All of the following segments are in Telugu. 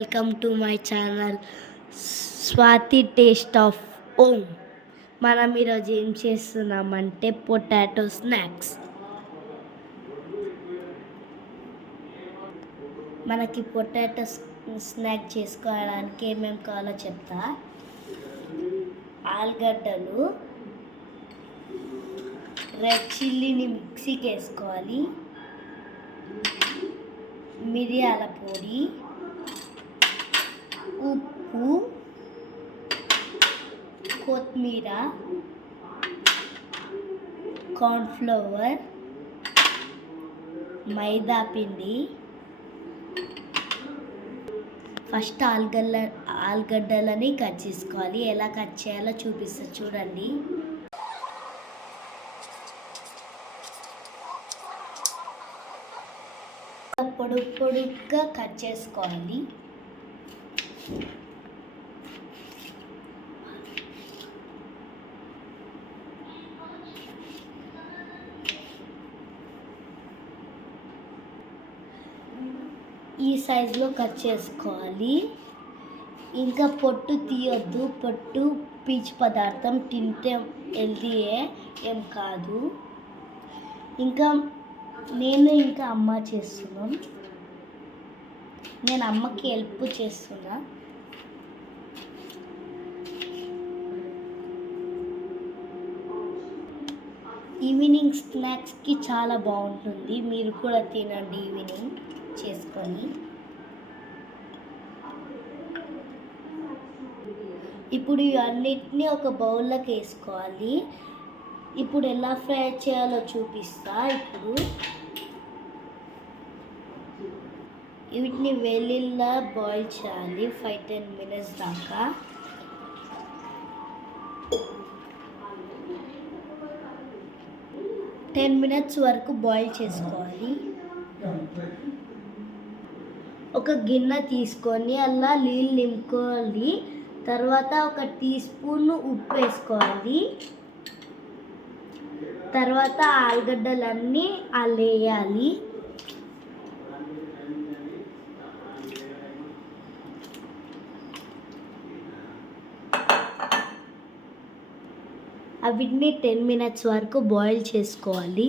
Welcome to my channel Swathi taste of ohm. మనం ఈరోజు ఏం చేస్తున్నామంటే పొటాటో స్నాక్స్. మనకి పొటాటో స్నాక్ చేసుకోవడానికి ఏమేమి కావాలో చెప్తా. ఆలుగడ్డలు, రెడ్ చిల్లీని మిక్సీకి వేసుకోవాలి, మిరియాల పొడి, ఉప్పు, కొత్తిమీర, కార్న్ఫ్లవర్, మైదా పిండి. ఫస్ట్ ఆలుగడ్డలని కట్ చేసుకోవాలి. ఎలా కట్ చేయాలో చూపిస్తా చూడండి. పొడుగ్గా కట్ చేసుకోవాలి. ఈ సైజులో కట్ చేసుకోవాలి. ఇంకా పొట్టు తీయొద్దు. పొట్టు పీచు పదార్థం తింటే హెల్తీయే, ఏం కాదు. ఇంకా ఇంకా అమ్మ చేస్తున్నాం. నేను అమ్మకి హెల్ప్ చేస్తున్నా. ఈవినింగ్ స్నాక్స్కి చాలా బాగుంటుంది. మీరు కూడా తినండి ఈవినింగ్ చేసుకొని. ఇప్పుడు ఇవన్నిటిని ఒక బౌల్లోకి వేసుకోవాలి. ఇప్పుడు ఎలా ఫ్రై చేయాలో చూపిస్తా. ఇప్పుడు వీటిని వెల్లిల్లా బాయిల్ చేయాలి 5-10 minutes దాకా. టెన్ మినిట్స్ వరకు బాయిల్ చేసుకోవాలి. ఒక గిన్నె తీసుకొని అలా నీళ్ళు నింపుకోవాలి. తర్వాత 1 టీ స్పూన్ ఉప్పు వేసుకోవాలి. తర్వాత ఆలుగడ్డలన్నీ అలా వేయాలి. వీటిని 10 minutes వరకు బాయిల్ చేసుకోవాలి.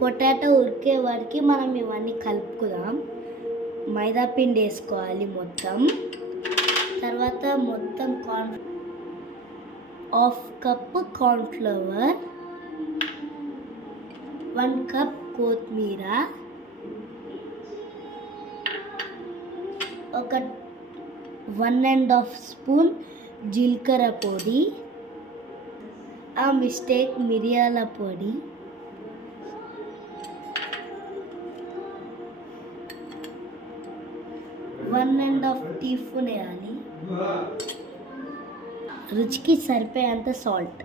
పొటాటో ఉడికే వరకు మనం ఇవన్నీ కలుపుకుందాం. మైదా పిండి వేసుకోవాలి మొత్తం. తర్వాత మొత్తం 1/2 కప్ కార్న్ఫ్లవర్, 1 కప్ కొత్తిమీర, 1.5 స్పూన్ జీలకర్ర పొడి, మిరియాల పొడి, one and half teaspoon వేయాలి. రుచికి సరిపోయేంత సాల్ట్.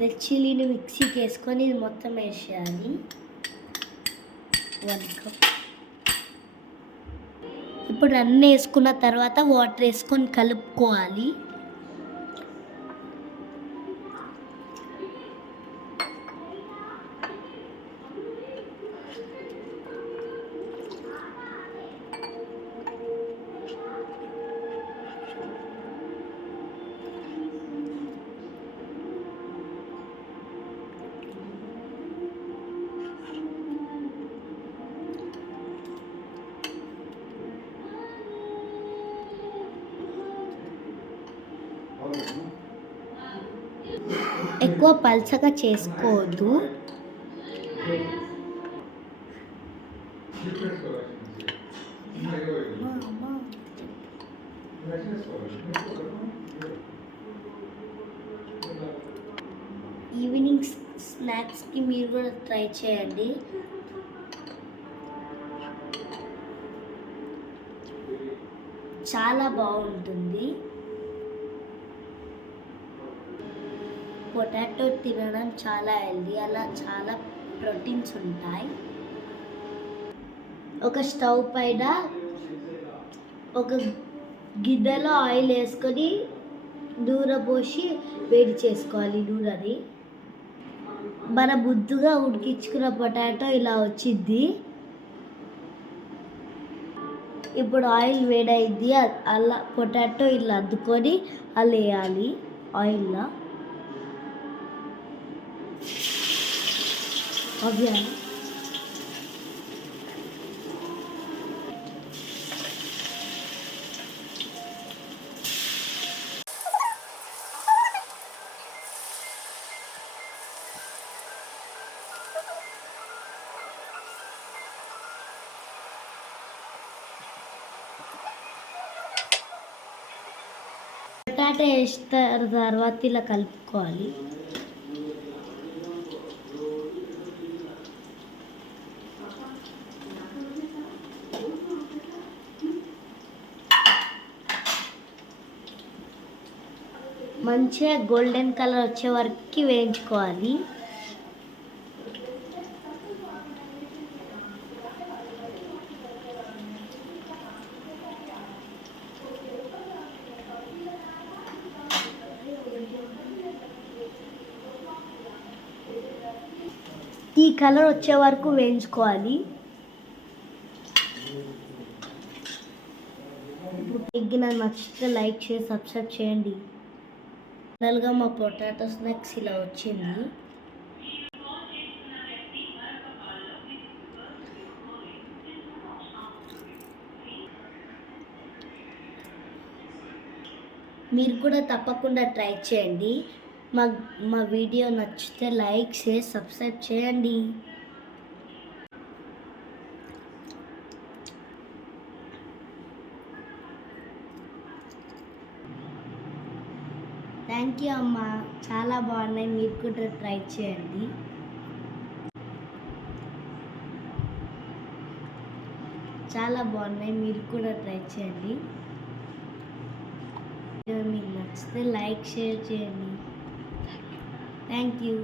రెడ్ చిల్లీని మిక్సీకి వేసుకొని ఇది మొత్తం వేసేయాలి. 1 కప్. ఇప్పుడు అన్నీ వేసుకున్న తర్వాత వాటర్ వేసుకొని కలుపుకోవాలి. ఎక్కువ పల్చగా చేసుకోవద్దు. ఈవినింగ్ స్నాక్స్కి మీరు కూడా ట్రై చేయండి. చాలా బాగుంటుంది. పొటాటో తినడం చాలా హెల్దీ. అలా చాలా ప్రోటీన్స్ ఉంటాయి. ఒక స్టవ్ పైన ఒక గిన్నెలో ఆయిల్ వేసుకొని నూనె పోసి వేడి చేసుకోవాలి. నూనెని మన బుద్దుగా ఉడికించుకున్న పొటాటో ఇలా వచ్చింది. ఇప్పుడు ఆయిల్ వేడైంది. అలా పొటాటో ఇలా అద్దుకొని అలా వేయాలి ఆయిల్లో. అవి పొటాటో వేసిన తర్వాత ఇలా కలుపుకోవాలి. మంచిగా గోల్డెన్ కలర్ వచ్చే వరకు వేయించుకోవాలి. ఈ కలర్ వచ్చే వరకు వేయించుకోవాలి. ఎగ్ నాకు నచ్చితే లైక్ చేసి సబ్స్క్రైబ్ చేయండి. ఫైనల్గా మా పొటాటో స్నాక్స్ ఇలా వచ్చింది. మీరు కూడా తప్పకుండా ట్రై చేయండి. మా వీడియో నచ్చితే లైక్ షేర్ సబ్స్క్రైబ్ చేయండి. థ్యాంక్ యూ అమ్మ, చాలా బాగున్నాయి. మీరు కూడా ట్రై చేయండి. చాలా బాగున్నాయి, మీరు కూడా ట్రై చేయండి. మీకు నచ్చితే లైక్ షేర్ చేయండి. Thank you.